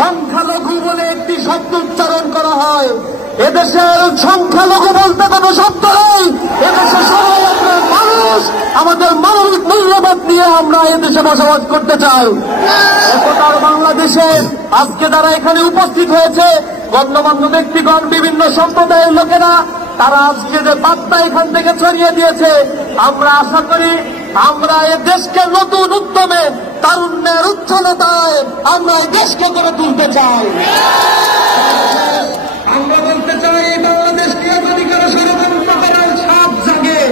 সংখ্যালঘু বলে একটি শব্দ উচ্চারণ করা হয়। এদেশের সংখ্যালঘু বলতে কোনো শব্দ নেই। এদেশে সবাই আমরা মানুষ, আমাদের মানবিক মূল্যবোধ নিয়ে আমরা এদেশে বসবাস করতে চাই। একতার বাংলাদেশে আজকে যারা এখানে উপস্থিত হয়েছে, গণ্যমান্য ব্যক্তিগণ, বিভিন্ন সম্প্রদায়ের লোকেরা, তারা আজকে যে বার্তা এখান থেকে ছড়িয়ে দিয়েছে, আমরা আশা করি আমরা এ দেশকে নতুন উদ্যমে, তারুণ্যের উচ্ছলতায় আমরা এই দেশকে করে তুলতে চাই। আমরা বলতে চাই, এই বাংলাদেশকে যদি কারো ষড়যন্ত্র করার ছাপ জাগে,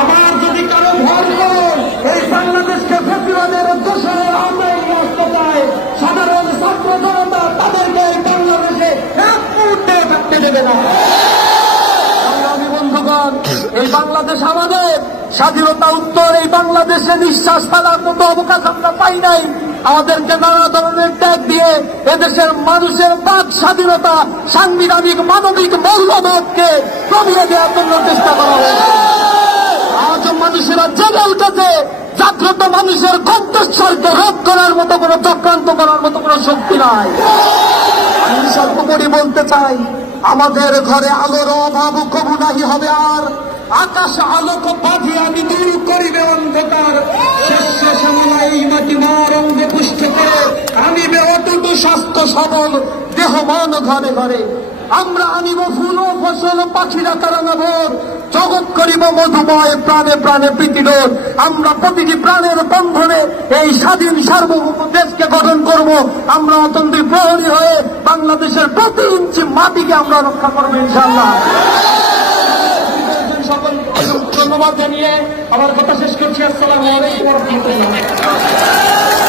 আবার যদি কারো ভয় করে এই বাংলাদেশকে প্রতিবাদের উদ্দেশ্যে আমরা এই রাস্তায় সাধারণ ছাত্র জনতা তাদেরকে এই বাংলাদেশে এক মুহূর্তে থাকতে দেবে না। বন্ধুগণ, এই বাংলাদেশ আমাদের স্বাধীনতা উত্তর, এই বাংলাদেশে নিঃশ্বাস ফেলার মতো অবকাশ আমরা পাই নাই। আমাদেরকে নানা ধরনের ত্যাগ দিয়ে এদেশের মানুষের বাক স্বাধীনতা, সাংবিধানিক মানবিক মূল্যবোধকে কমিয়ে দেওয়ার জন্য চেষ্টা করা হয়েছে। আজ মানুষেরা জেগে উঠেছে, জাগ্রত মানুষের কণ্ঠস্বরকে রোধ করার মতো কোনো চক্রান্ত করার মতো কোনো শক্তি নাই। আমি সর্বোপরি বলতে চাই, আমাদের ঘরে আলোর অভাব কবু নাহি হবে আর, আকাশ আলোক বাঁধি আমি দূর করিবে অন্ধকার, শেষে সামলাই মাটি মার অঙ্গে পুষ্ট করে আনিবে অটুট স্বাস্থ্য সবল দেহ মন ঘরে ঘরে। আমরা আনিব ফুল ও ফসল, পাখিরা তারা নভর, জগৎ করিব মধুময়, প্রাণে প্রাণে প্রীতিরোধ। আমরা প্রতিটি প্রাণের বন্ধনে এই স্বাধীন সার্বভৌম দেশকে গঠন করব। আমরা অতন্ত্রী প্রহরী হয়ে বাংলাদেশের প্রতি ইঞ্চি মাটিকে আমরা রক্ষা করবো ইনশাআল্লাহ। সকল ধন্যবাদ জানিয়ে আমার কথা শেষ করছি। আসসালামু আলাইকুম ওয়া রাহমাতুল্লাহ।